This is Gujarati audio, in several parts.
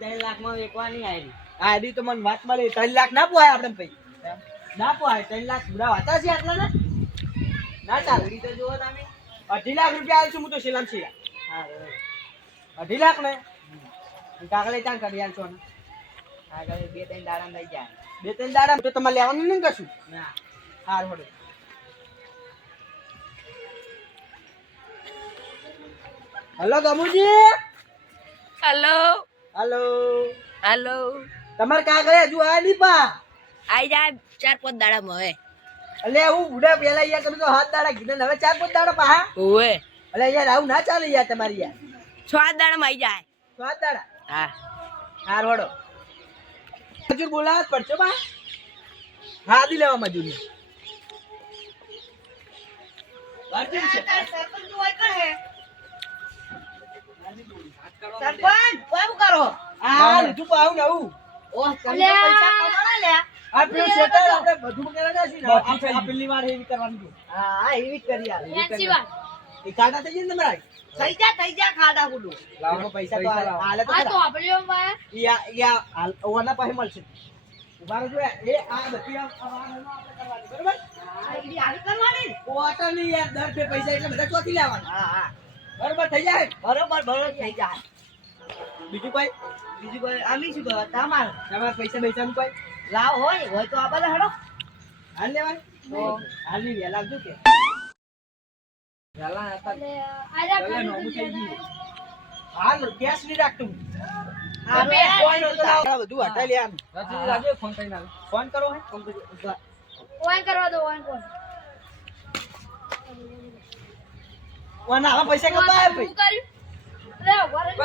ત્રણ લાખમાં વેચવાની આયરી. આ આયરી તો મને વાત મળી. ત્રણ લાખ ના પોહાય આપણે ભાઈ. ના પોહાય. ત્રણ લાખ બુરા વાતા છે આટલા ને? ના ચાલે. તો જુઓ તમે. અઢી લાખ રૂપિયા આલશું હું તો શીલામ શીલા. અઢી લાખ ને? કાગળે ચાલ કરી આગળ બે ત્રણ દાડા થઈ જાય. બે ત્રણ દાડા તો તમારે લેવાનું નહીં કશું? ના. હાર હોડે હલો ગમુજી. હલો હલો હલો તમારે કાગળે હજુ આયા નહીં પા આઈ જાય ચાર પાંચ દાડામાં હવે. એટલે હું બુઢા પેલા યાર તમે તો હાથ દાડા કીધા હવે ચાર પાંચ દાડા પા ઓવે. એટલે યાર આવું ના ચાલે યાર તમારી યાર. છ દાડામાં આઈ જાય. છ દાડા? હા. હાર હોડો મજૂર બોલાવા પડશો પડશે બા. હાદી લેવા મજૂર સરપંચ કોણ કરો હા લીધું પાવું ને આવું ઓહ તમે તો પૈસા કમાણા લ્યા. આ પેલું શેતર આપણે બધું કરેલા છે ને? આ આ પેલી વાર એવી કરવાની છે. હા હા એવી જ કરી યાર એવી કરી એ કાઢા થઈ જાય ને તમારા? થઈ જા થઈ જા ખાડા કુડું લાવો પૈસા તો હાલે- તો ખરા. ઈ આ- ઈ આ હાલ- ઓવાના પાસે મળશે. ઊભા રહેજો એ આ બધી આ- આ આપણે કરવાની, બરોબર? આગળ આવી કરવાની. ઓટો નહીં યાર દર બે પૈસા એટલે બધા ચોથી લેવાના. હા હા. બરોબર થઈ જાય? બરોબર બરોબર થઈ જાય. બીજું કોઈ? બીજું કોઈ? આમી શું કહો તમારે? તમારા પૈસા પૈસાનું કોઈ? લાવ હોય હોય તો આ બધા હેડો. હાલ લેવાય? હાલ નહીં વહેલા આવજો કે. વહેલા હતા. હાલ નહીં રાખતું. બધું હટાઈ લે આમ. ફોન કરો હે? ફોન કરજો. ઊભા. ઓના આવા પૈસા કમાય ભાઈ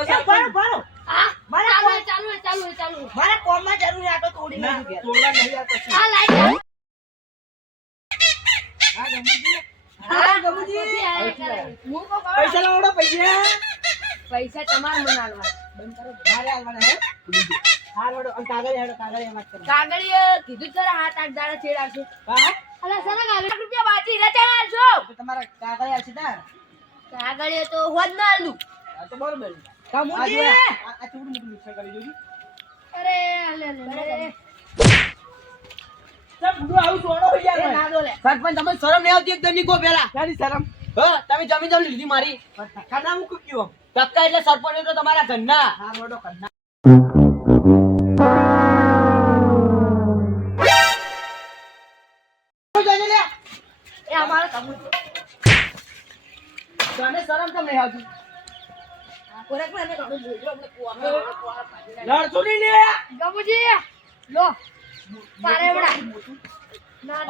એ ભરો ભરો મારા કોમમાં જરૂર આટો તોડી ના. તોડવા નહીં આ પછી. હા, ગમુજી. હા, ગમુજી. પૈસા લાવડો પૈસા પૈસા તમારે મને આલવા મારે આલવાના હે? હા રોડો અને કાગળ હેડો કાગળ એમ કરો. કાગળીએ કીધું તારે હાથ આઠ દાડા છેડ આવશે હા? રૂપિયા વાંચી રચા આલશો તમારા કાગળ ને કાગળીએ તો હોદ ના આલું. હા તો બરોબર ગમુજી! આ જો આ આ ચૂડ મૂકી કરી જોજી. અરે સરપંચ તમે શરમ નહીં આવતી એકદમ નીકો પેલા શરમ? હ તમે જમીન જમીન લીધી મારી. ખાના મૂકું કયો ધક્કા એટલે સરપંચ તો તમારા ઘરના. હા રોડો ઘરના. એ અમારો તને શરમ કેમ નહીં આવતી? લડતું લે. ગમુજી લો. ના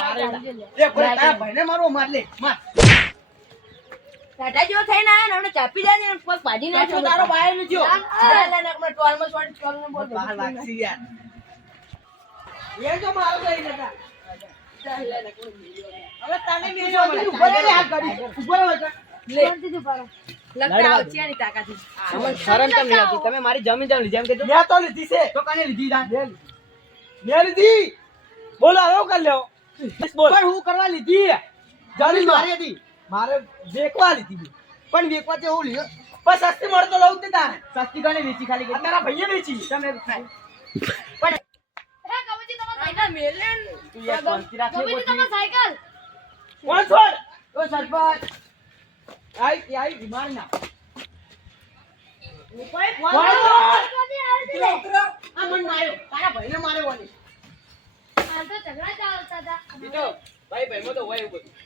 કોઈ તારા ભાઈને મારો માર લે માર. ટાટા જેવો થઈને આયો ને ચાપી જાય ને પગ ભાજી નાખ્યો નાખ્યો તારો બાય ને જો. ના ના ના હમણાં ટોલમાં છોડી બોલ. બહાર વાગશી યાર. એ જો મારો ગઈ નતા હવે તને મેલ્યો ઊભો રહે આ ગાડી ઊભો રહે. લે. લગતા આવચ્યા ની તાકાથી તમને શરમ કેમ નહીં આવતી? તમે મારી જમીન જમ લીધી એમ કે મેં તો લીધી છે. તો કને લીધી મેં લીધી. બોલો હવે કર લેવો બોલ. હું કરવા લીધી. જમીન મારી હતી. મારે વેકવા લીધી. પણ વેકવા તે હું લ્યો. પણ સસ્તી મળતો લઉં તે તારે. સસ્તી કોને વેચી ખાલી કે તારા ભાઈએ વેચી. તમે પણ ભાઈ ભાઈ તો હોય એવું બધું.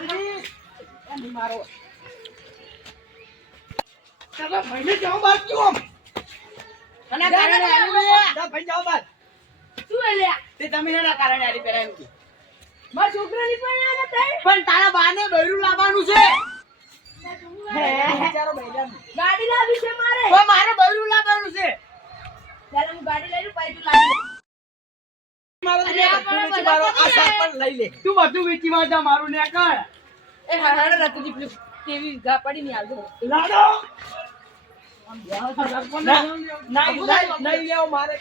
મરી તારા ભાઈને જાઓ બાર ક્યો આમ કારણે આલી મે ભાઈ જાઓ બાર શું એલ્યા તે તમે એના કારણે આલી પેરા એમ કે મારા છોકરાની પણ આ નતા પણ તારા બાને બૈરું લાવવાનું છે ગાડી લાવી છે મારે. તો મારે બૈરું લાવવાનું છે. ત્યારે હું ગાડી લઈ લઉં પછી લાવી મારો તો આ બધું વેચી મારો. આ બધા સરપંચ લઈ લે. તું બધું વેચી વાર મારું ને કર એ હા હા રતુજી પેલું ટીવી ગા પડી નહીં આવજો લાડો! ના- ના- નહીં લેવો મારે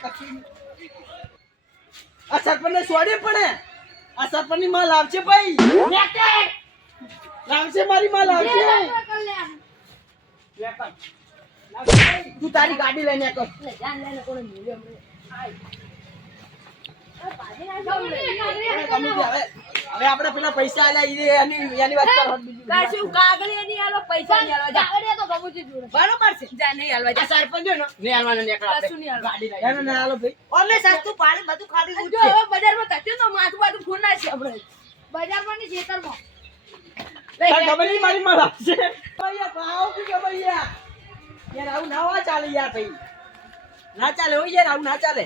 આ છોડે પડે. આ સરપંચની માં લાવશે ભાઈ. લાવશે મારી માં લાવશે તું તારી ગાડી લઈને કર. જાન લઈને કોને મેલ્યો હમણાં. હવે પેલા પૈસા આલ્યા એની એની વાત કર કાશું કાગળી એની આલો પૈસા ની આલવા જા કાગળિયા તો ગમુજી જોડે. બરોબર છે જા નહીં આલવા જા સરપંચ ને ને આલવાના નીકળે આપણે. કશું નહીં આલવા. લઈને ના આલો ભાઈ ઓમે સસ્તું પાણી બધું ખાલી જો હવે બજારમાં તક્યો તો માથું બાથું ફોન ના છે આપણે બજારમાં ની ખેતરમાં. ખબર નહીં મારી માં લાગશે ભૈયા ભાવ કે ભૈયા યાર આવું ના ચાલે યાર ભાઈ ના ચાલે હોય યાર આવું ના ચાલે?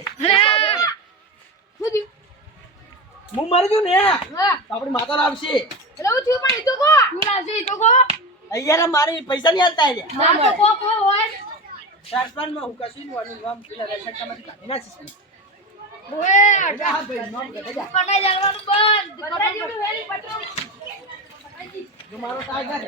હું મરી ગયું ને. આપડી માતા લાવશે. એટલે હું થયું પણ એ તો લાવશે એ યાર મારી પૈસા નહીં હાલતા એટલે ના તો હોય. હું કશું નહીં વાનું આમ પેલા રેશનકામાંથી કાઢી નાખીશ ઓએ હા ભાઈ નામ કહે જા. કટાઈ જવાનું બંધ. પતરા જેવડું વેલી પતરું. જો મારો ટાઈગર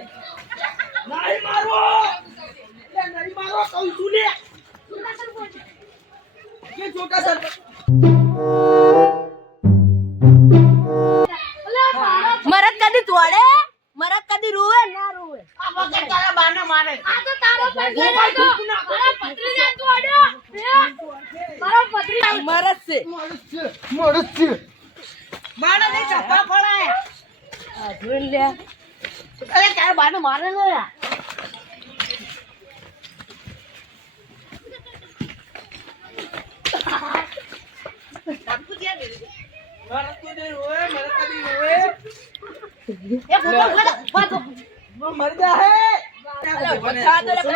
ને મારા હોય મારા કદી હોય ફોટો. મર જા હે આપણે આપણે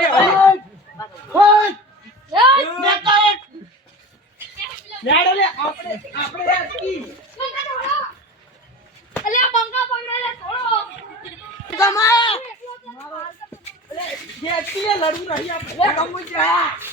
લડવું નહીં આપણે.